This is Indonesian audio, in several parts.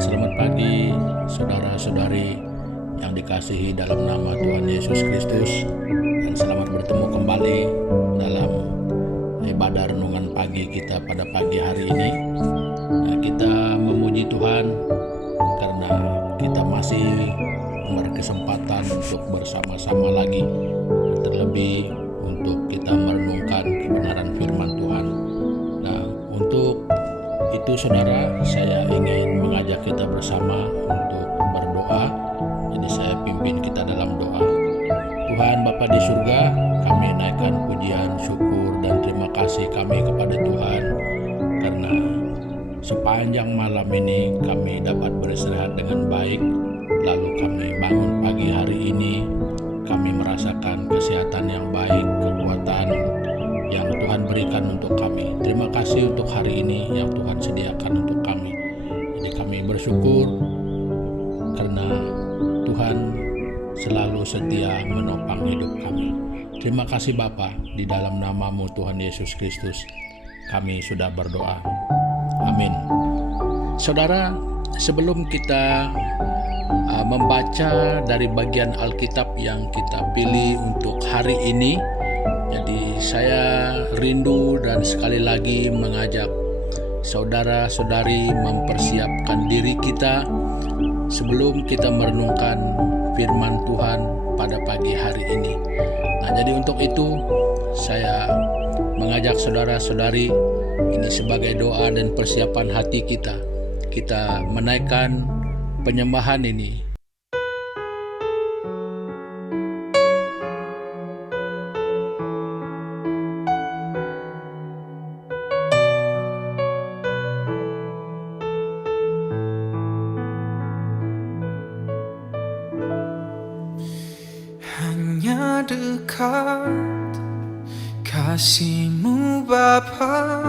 Selamat pagi saudara-saudari yang dikasihi dalam nama Tuhan Yesus Kristus, dan selamat bertemu kembali dalam ibadah renungan pagi kita pada pagi hari ini. Kita memuji Tuhan karena kita masih berkesempatan untuk bersama-sama lagi, terlebih untuk kita merenungkan kebenaran firman Tuhan. Nah, untuk itu saudara, saya ingin mengajak kita bersama untuk berdoa. Jadi saya pimpin kita dalam doa. Tuhan Bapa di surga, kami naikkan pujian, syukur, dan terima kasih kami kepada Tuhan karena sepanjang malam ini kami dapat beristirahat dengan baik. Lalu kami bangun pagi hari ini, kami merasakan kesehatan yang baik, kekuatan yang Tuhan berikan untuk kami. Terima kasih untuk hari ini yang Tuhan sediakan untuk kami. Jadi kami bersyukur karena Tuhan selalu setia menopang hidup kami. Terima kasih Bapa, di dalam nama-Mu Tuhan Yesus Kristus kami sudah berdoa. Amin. Saudara, sebelum kita membaca dari bagian Alkitab yang kita pilih untuk hari ini, jadi saya rindu dan sekali lagi mengajak saudara-saudari mempersiapkan diri kita sebelum kita merenungkan firman Tuhan pada pagi hari ini. Nah, jadi untuk itu saya mengajak saudara-saudari ini sebagai doa dan persiapan hati kita. Kita menaikkan penyembahan ini. Hanya dekat kasih-Mu Bapa,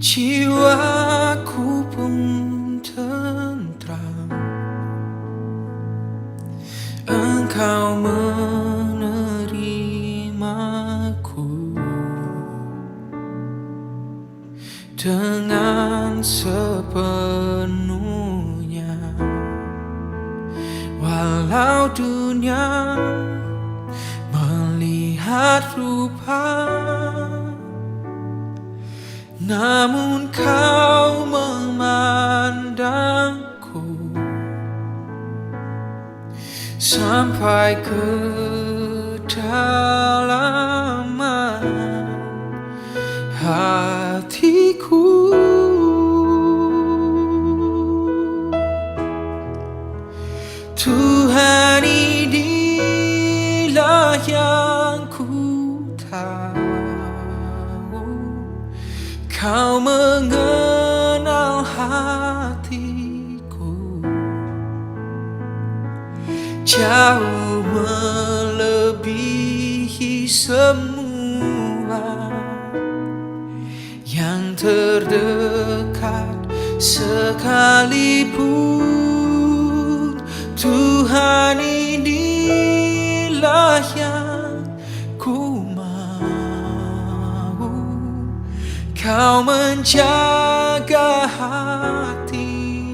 jiwaku pun tentram. Engkau menerimaku dengan sepenuhnya. Walau dunia melihat rupa, namun Kau memandangku sampai ke kedalaman hatiku. Tuhan, inilah yang ku tahu, Kau mengenal hatiku jauh melebihi semua yang terdekat sekalipun. Tuhan, inilah yang ku mau, Kau menjaga hatiku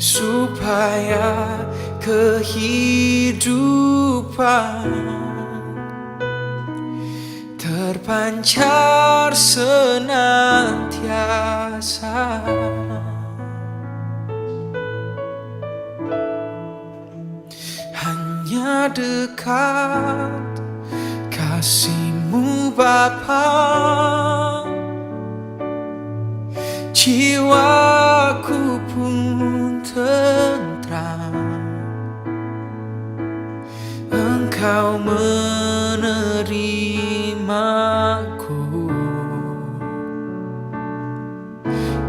supaya kehidupan terpancar senantiasa. Hanya dekat kasih-Mu Bapa, jiwaku pun tentram. Engkau menerimaku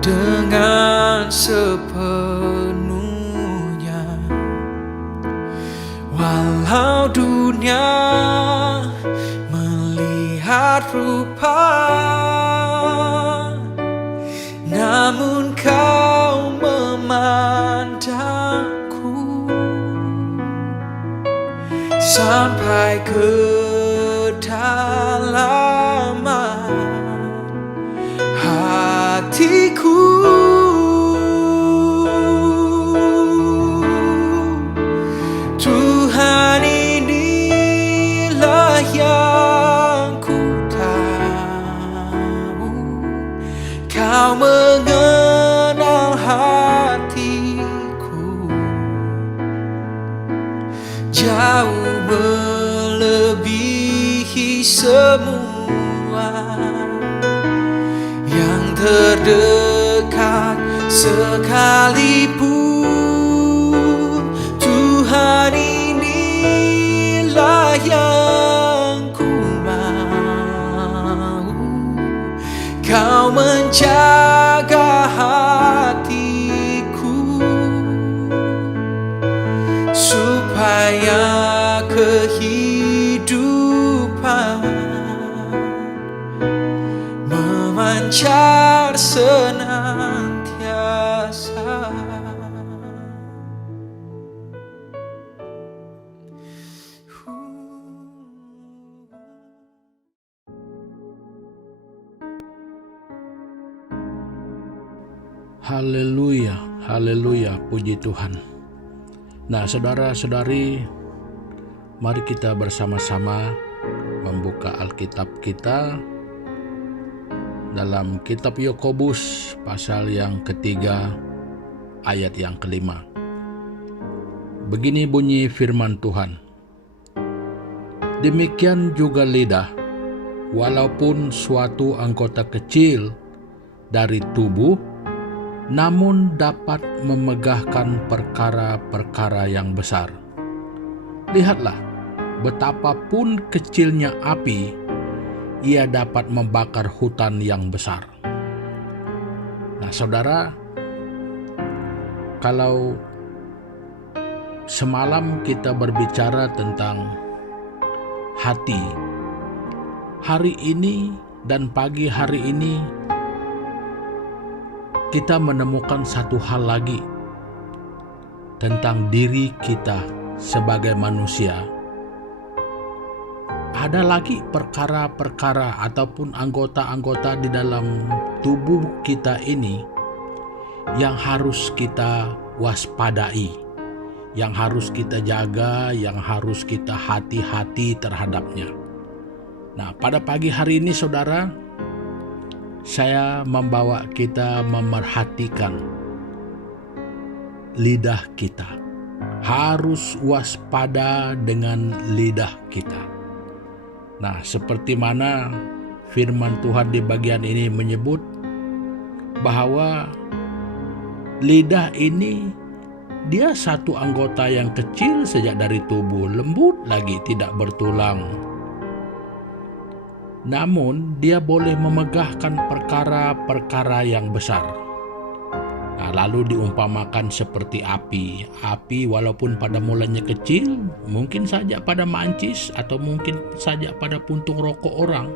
dengan sepenuhnya. Walau dunia melihat rupa, namun Kau memandangku sampai kedalaman jauh melebihi semua yang terdekat sekalipun. Tuhan, inilah yang ku mau, Kau menjaga hatiku supaya kehidupan memancar senantiasa. Haleluya, haleluya, puji Tuhan. Nah, saudara-saudari, mari kita bersama-sama membuka Alkitab kita dalam kitab Yakobus pasal yang ketiga ayat yang kelima. Begini bunyi firman Tuhan. Demikian juga lidah, walaupun suatu anggota kecil dari tubuh, namun dapat memegahkan perkara-perkara yang besar. Lihatlah, betapapun kecilnya api, ia dapat membakar hutan yang besar. Nah, saudara, kalau semalam kita berbicara tentang hati, hari ini dan pagi hari ini kita menemukan satu hal lagi tentang diri kita sebagai manusia. Ada lagi perkara-perkara ataupun anggota-anggota di dalam tubuh kita ini yang harus kita waspadai, yang harus kita jaga, yang harus kita hati-hati terhadapnya. Nah, pada pagi hari ini saudara, saya membawa kita memerhatikan lidah kita. Harus waspada dengan lidah kita. Nah, seperti mana firman Tuhan di bagian ini menyebut bahwa lidah ini dia satu anggota yang kecil saja dari tubuh, lembut lagi, tidak bertulang. Namun dia boleh memegahkan perkara-perkara yang besar. Nah, lalu diumpamakan seperti api. Api walaupun pada mulanya kecil, mungkin saja pada mancis atau mungkin saja pada puntung rokok orang,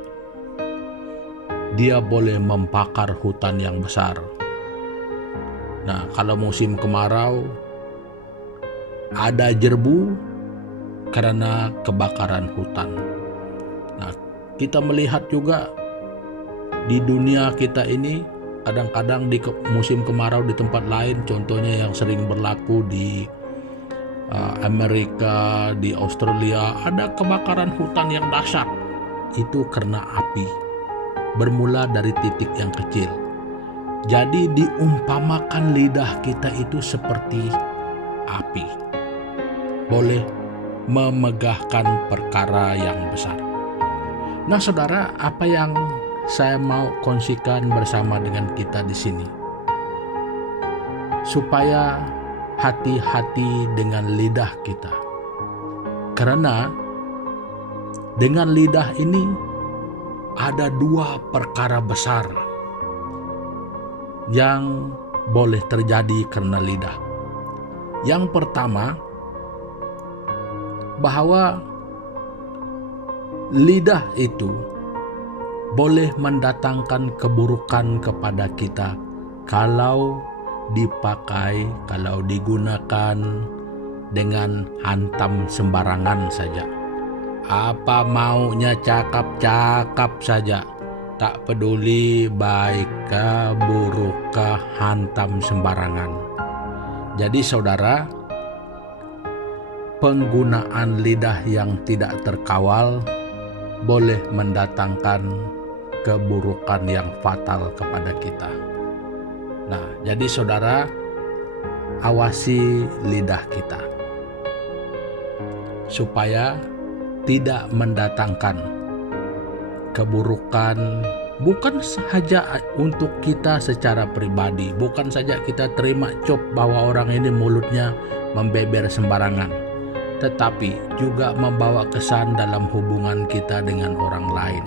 dia boleh membakar hutan yang besar. Nah, kalau musim kemarau, ada jerbu karena kebakaran hutan. Nah, kita melihat juga di dunia kita ini, kadang-kadang di musim kemarau di tempat lain, contohnya yang sering berlaku di Amerika, di Australia, ada kebakaran hutan yang dahsyat. Itu karena api, bermula dari titik yang kecil. Jadi diumpamakan lidah kita itu seperti api, boleh memegahkan perkara yang besar. Nah, saudara, apa yang saya mau kongsikan bersama dengan kita di sini? Supaya hati-hati dengan lidah kita. Karena dengan lidah ini ada dua perkara besar yang boleh terjadi karena lidah. Yang pertama, bahwa lidah itu boleh mendatangkan keburukan kepada kita kalau dipakai, kalau digunakan dengan hantam sembarangan saja. Apa maunya cakap-cakap saja, tak peduli baikkah burukkah, hantam sembarangan. Jadi saudara, penggunaan lidah yang tidak terkawal boleh mendatangkan keburukan yang fatal kepada kita. Nah, jadi saudara, awasi lidah kita. supaya tidak mendatangkan keburukan, bukan saja untuk kita secara pribadi, bukan saja kita terima cop bahwa orang ini mulutnya membeber sembarangan, tetapi juga membawa kesan dalam hubungan kita dengan orang lain.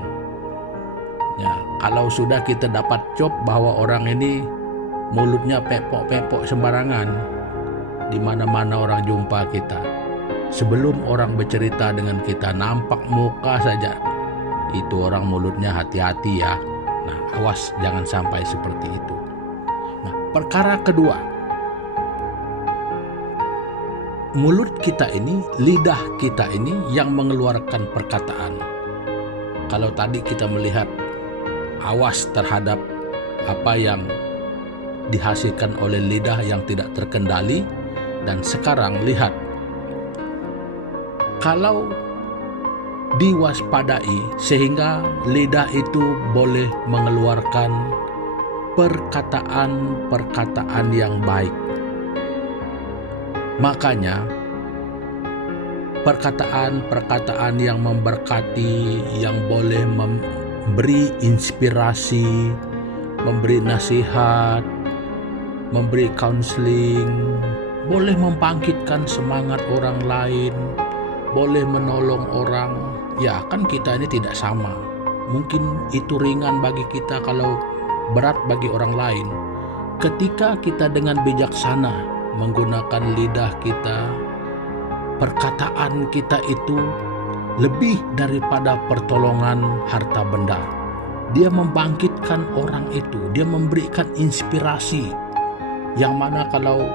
Ya, kalau sudah kita dapat cop bahwa orang ini mulutnya pepok-pepok sembarangan, di mana-mana orang jumpa kita, sebelum orang bercerita dengan kita, nampak muka saja, itu orang mulutnya hati-hati ya. Nah, awas jangan sampai seperti itu. Nah, perkara kedua, mulut kita ini, lidah kita ini yang mengeluarkan perkataan. Kalau tadi kita melihat awas terhadap apa yang dihasilkan oleh lidah yang tidak terkendali, dan sekarang lihat, kalau diwaspadai sehingga lidah itu boleh mengeluarkan perkataan-perkataan yang baik. Makanya perkataan-perkataan yang memberkati, yang boleh memberi inspirasi, memberi nasihat, memberi counseling, boleh membangkitkan semangat orang lain, boleh menolong orang. Ya kan kita ini tidak sama. Mungkin itu ringan bagi kita, kalau berat bagi orang lain. Ketika kita dengan bijaksana menggunakan lidah kita, perkataan kita itu lebih daripada pertolongan harta benda. Dia membangkitkan orang itu, dia memberikan inspirasi, yang mana kalau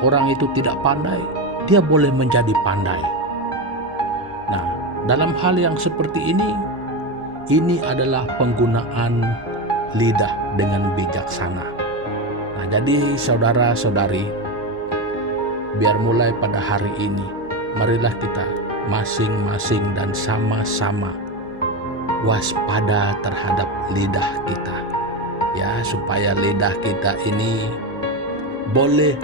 orang itu tidak pandai, dia boleh menjadi pandai. Nah, dalam hal yang seperti ini adalah penggunaan lidah dengan bijaksana. Nah, jadi saudara-saudari, biar mulai pada hari ini, marilah kita masing-masing dan sama-sama waspada terhadap lidah kita. Ya, supaya lidah kita ini boleh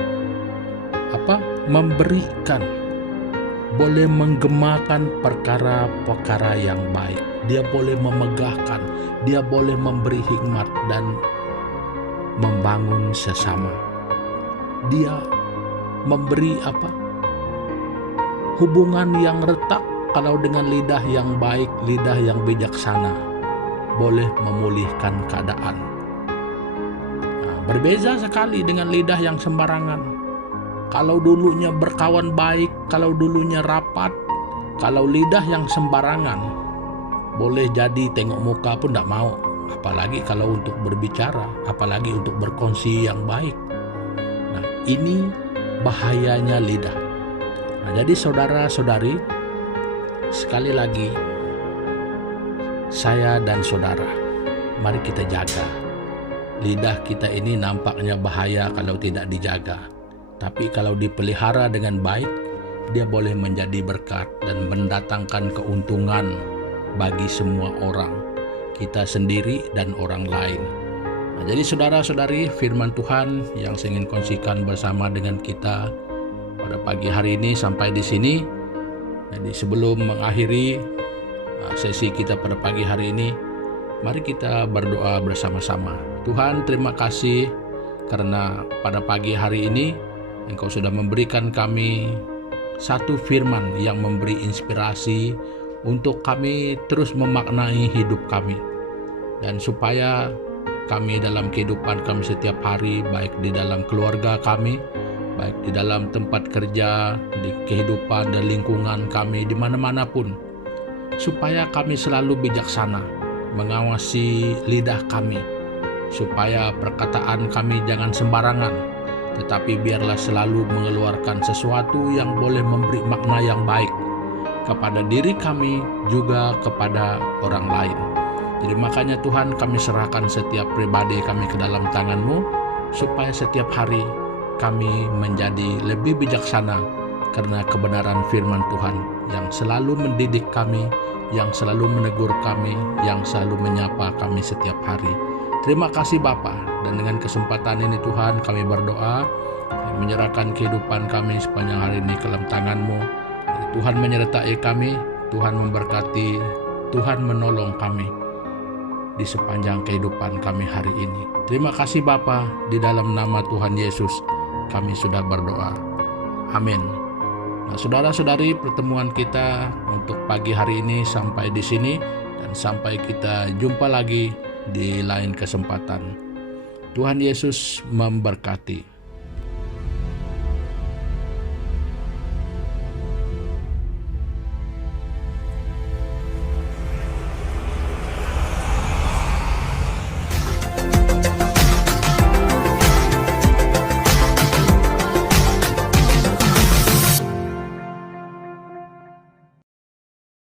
memberikan, boleh menggemakan perkara-perkara yang baik. Dia boleh memegahkan, dia boleh memberi hikmat dan membangun sesama. Dia memberi hubungan yang retak. Kalau dengan lidah yang baik, lidah yang bijaksana, boleh memulihkan keadaan. Nah, berbeza sekali dengan lidah yang sembarangan. Kalau dulunya berkawan baik, kalau dulunya rapat, kalau lidah yang sembarangan, boleh jadi tengok muka pun tidak mau. Apalagi kalau untuk berbicara, apalagi untuk berkongsi yang baik. Nah, ini bahayanya lidah. Nah, jadi saudara-saudari, sekali lagi, saya dan saudara, mari kita jaga. Lidah kita ini nampaknya bahaya kalau tidak dijaga. Tapi kalau dipelihara dengan baik, dia boleh menjadi berkat dan mendatangkan keuntungan bagi semua orang, kita sendiri dan orang lain. Nah, jadi saudara-saudari, firman Tuhan yang saya ingin kongsikan bersama dengan kita pada pagi hari ini sampai di sini. Jadi sebelum mengakhiri sesi kita pada pagi hari ini, mari kita berdoa bersama-sama. Tuhan, terima kasih karena pada pagi hari ini Engkau sudah memberikan kami satu firman yang memberi inspirasi untuk kami terus memaknai hidup kami. Dan supaya kami dalam kehidupan kami setiap hari, baik di dalam keluarga kami, baik di dalam tempat kerja, di kehidupan dan lingkungan kami, di mana-mana pun, supaya kami selalu bijaksana mengawasi lidah kami, supaya perkataan kami jangan sembarangan, tetapi biarlah selalu mengeluarkan sesuatu yang boleh memberi makna yang baik kepada diri kami, juga kepada orang lain. Jadi makanya Tuhan, kami serahkan setiap pribadi kami ke dalam tangan-Mu, supaya setiap hari kami menjadi lebih bijaksana karena kebenaran firman Tuhan yang selalu mendidik kami, yang selalu menegur kami, yang selalu menyapa kami setiap hari. Terima kasih Bapa, dan dengan kesempatan ini Tuhan kami berdoa, menyerahkan kehidupan kami sepanjang hari ini ke dalam tangan-Mu. Tuhan menyertai kami, Tuhan memberkati, Tuhan menolong kami di sepanjang kehidupan kami hari ini. Terima kasih Bapa, di dalam nama Tuhan Yesus kami sudah berdoa. Amin. Nah, saudara-saudari, pertemuan kita untuk pagi hari ini sampai di sini, dan sampai kita jumpa lagi di lain kesempatan. Tuhan Yesus memberkati.